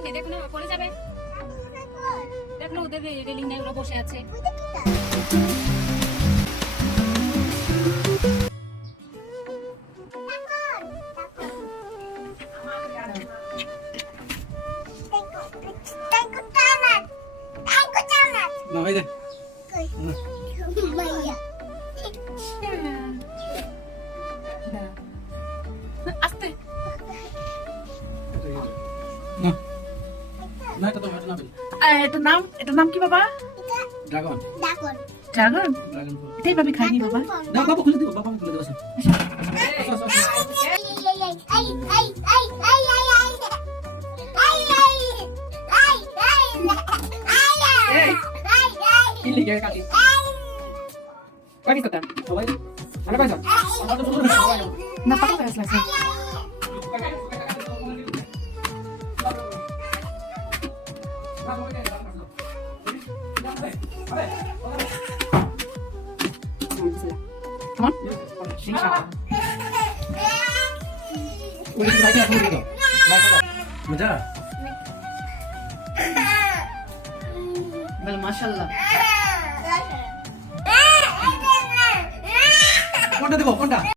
Railing নেই, দেখো না পড়ে যাবে। দেখো না ওদের রেলিং নেই, ওরা বসে আছে। না এই যে আস্তে না না এটা তো এটা না এটার নাম কি বাবা? Dragon dragon. ড্রাগন এটাই ভাবি খাইনি বাবা। না বাবা খুলে দিও, বাবা খুলে দিও। কি লিখে কাটি কাটি কথা সবাই আরে ভাই যাও আমার তো শুরু সবাই না পাতা গাছ লাগছে। কেমন মজা বল মাশাআল্লাহ। কোনটা দেবো কোনটা